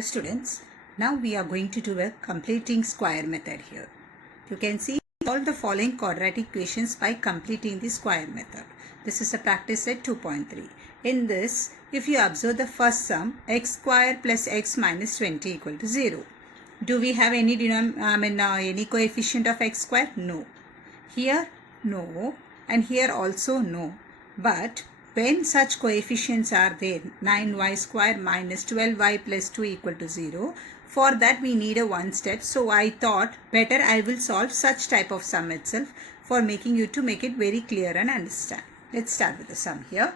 Students, now we are going to do a completing square method here. You can see all the following quadratic equations by completing the square method. This is a practice set 2.3. In this, if you observe the first sum, x square plus x minus 20 equal to 0. Do we have any any coefficient of x square? No. Here, no. And here also no. But when such coefficients are there, 9y square minus 12y plus 2 equal to 0, for that we need a one step. So I thought better I will solve such type of sum itself for making you to make it very clear and understand. Let's start with the sum here.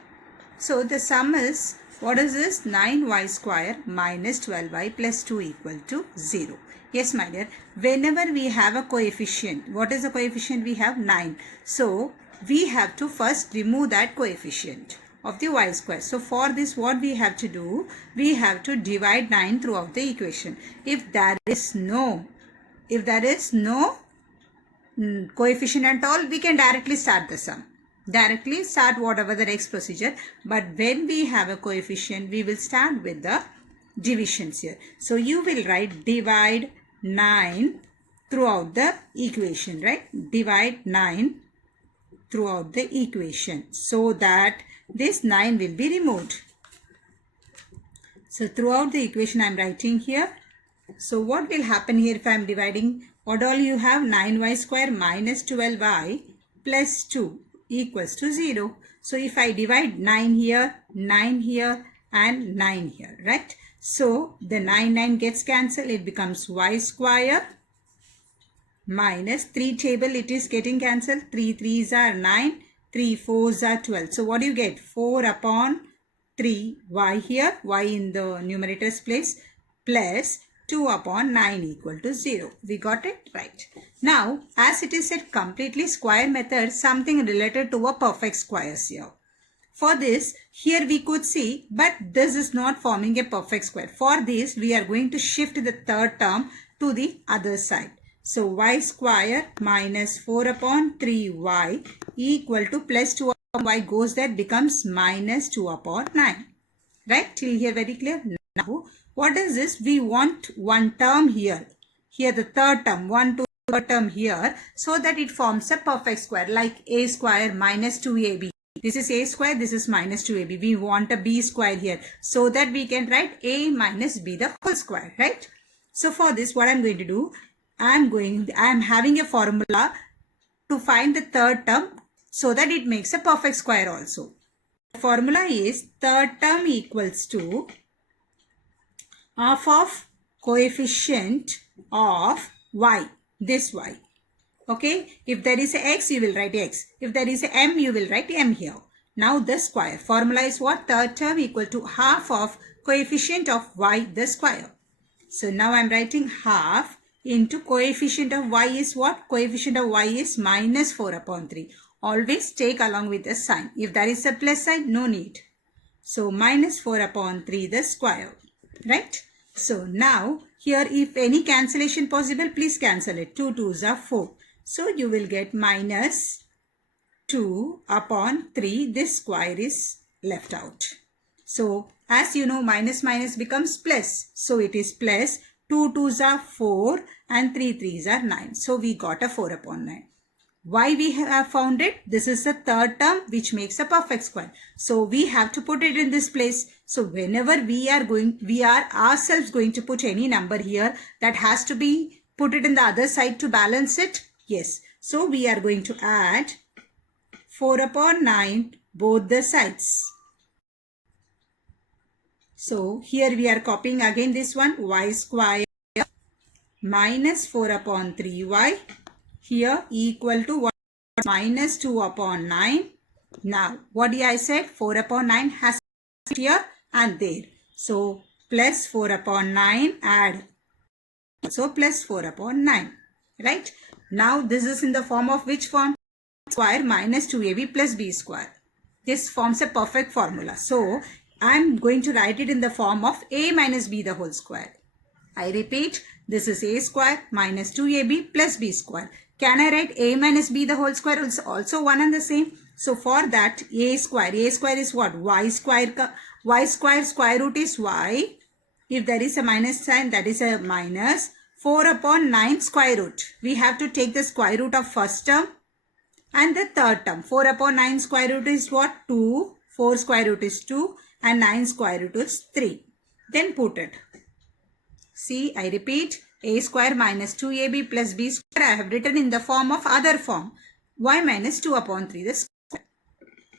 So the sum is, what is this? 9y square minus 12y plus 2 equal to 0. Yes, my dear. Whenever we have a coefficient, what is the coefficient we have? 9. So we have to first remove that coefficient of the y square. So for this, what we have to do? We have to divide 9 throughout the equation. If there is no coefficient at all, we can directly start the sum. Directly start whatever the next procedure. But when we have a coefficient, we will start with the divisions here. So you will write divide 9 throughout the equation, right? Divide 9 throughout the equation so that this 9 will be removed. So throughout the equation I am writing here. So what will happen here if I am dividing? What all you have? 9y square minus 12y plus 2 equals to 0. So if I divide 9 here and 9 here, right? So the 9 gets cancelled. It becomes y square minus 3 table, it is getting cancelled. 3 3s are 9, 3 4s are 12. So what do you get? 4 upon 3 y here, y in the numerator's place, plus 2 upon 9 equal to 0. We got it? Right. Now, as it is said completely square method, something related to a perfect squares here. For this, here we could see, but this is not forming a perfect square. For this, we are going to shift the third term to the other side. So y square minus 4 upon 3y equal to plus 2 upon y goes there, becomes minus 2 upon 9. Right? Till here very clear? Now, what is this? We want one term here. Here the third term, 1 to third term here, so that it forms a perfect square like a square minus 2ab. This is a square, this is minus 2ab. We want a b square here, so that we can write a minus b the whole square, right? So for this, what I'm going to do, I am having a formula to find the third term so that it makes a perfect square also. The formula is third term equals to half of coefficient of y, this y. Okay, if there is a x, you will write x. If there is a m, you will write m here. Now the square formula is what? Third term equal to half of coefficient of y, the square. So now I am writing half into coefficient of y is what? Coefficient of y is minus 4 upon 3. Always take along with the sign. If there is a plus sign, no need. So minus 4 upon 3 the square. Right? So now here if any cancellation possible, please cancel it. 2 2s are 4. So you will get minus 2 upon 3. This square is left out. So as you know, minus minus becomes plus. So it is plus 2 2s are 4 and 3 3s are 9. So we got a 4 upon 9. Why we have found it? This is the third term which makes a perfect square. So we have to put it in this place. So whenever we are ourselves going to put any number here, that has to be put it in the other side to balance it. Yes. So we are going to add 4 upon 9 both the sides. So here we are copying again this one, y square minus 4 upon 3y here equal to 1 minus 2 upon 9. Now what I said? 4 upon 9 has here and there. So plus 4 upon 9 add. So plus 4 upon 9. Right? Now this is in the form of which form? Square minus 2ab plus b square. This forms a perfect formula. So I am going to write it in the form of a minus b the whole square. I repeat, this is a square minus 2ab plus b square. Can I write a minus b the whole square? It's also one and the same. So for that, a square is what? Y square square root is y If there is a minus sign, that is a minus. 4 upon 9 square root. We have to take the square root of first term and the third term. 4 upon 9 square root is what? 2. 4 square root is 2 and 9 square root is 3. Then put it. See, I repeat, a square minus 2ab plus b square I have written in the form of other form. Y minus 2 upon 3 the square.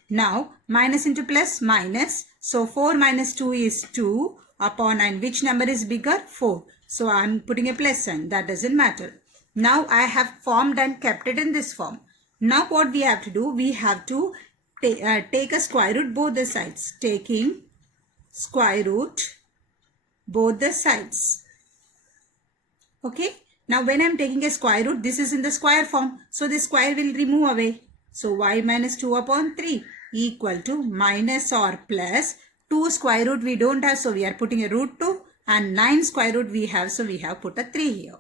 Now, minus into plus minus. So, 4 minus 2 is 2 upon 9. Which number is bigger? 4. So, I am putting a plus sign. That doesn't matter. Now, I have formed and kept it in this form. Now, what we have to do? We have to take a square root both the sides. Taking square root both the sides. Okay. Now, when I am taking a square root, this is in the square form. So, the square will remove away. So, y minus 2 upon 3 equal to minus or plus 2 square root we don't have. So, we are putting a root 2 and 9 square root we have. So, we have put a 3 here.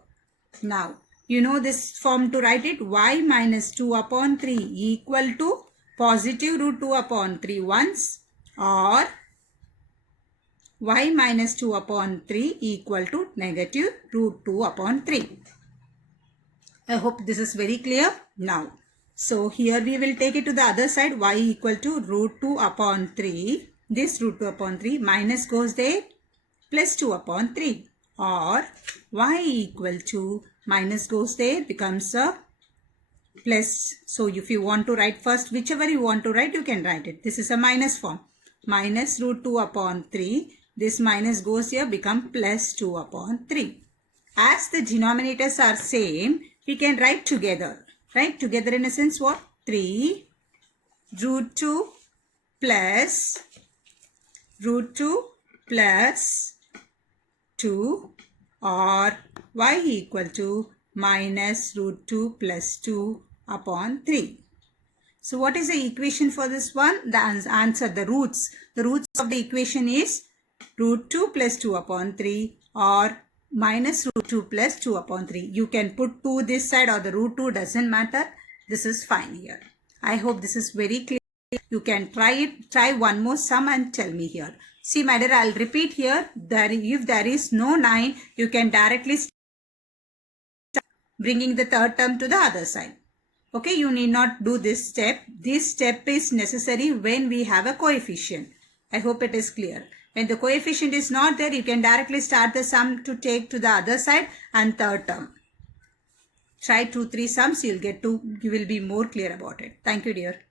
Now, you know this form to write it. Y minus 2 upon 3 equal to positive root 2 upon 3 once or y minus 2 upon 3 equal to negative root 2 upon 3. I hope this is very clear now. So here we will take it to the other side. Y equal to root 2 upon 3. This root 2 upon 3 minus goes there plus 2 upon 3. Or y equal to minus goes there becomes a plus. So if you want to write first, whichever you want to write, you can write it. This is a minus form. Minus root 2 upon 3. This minus goes here become plus 2 upon 3. As the denominators are same, we can write together. Right? Together in a sense what? 3 root 2 plus root 2 plus 2 or y equal to minus root 2 plus 2 upon 3. So what is the equation for this one? The answer, the roots. The roots of the equation is root 2 plus 2 upon 3 or minus root 2 plus 2 upon 3. You can put 2 this side or the root 2, doesn't matter. This is fine here. I hope this is very clear. You can try it. Try one more sum and tell me here. See my dear, I'll repeat here. If there is no 9, you can directly start bringing the third term to the other side. Okay, you need not do this step. This step is necessary when we have a coefficient. I hope it is clear. When the coefficient is not there, you can directly start the sum to take to the other side and third term. Try 2-3 sums, you will be more clear about it. Thank you, dear.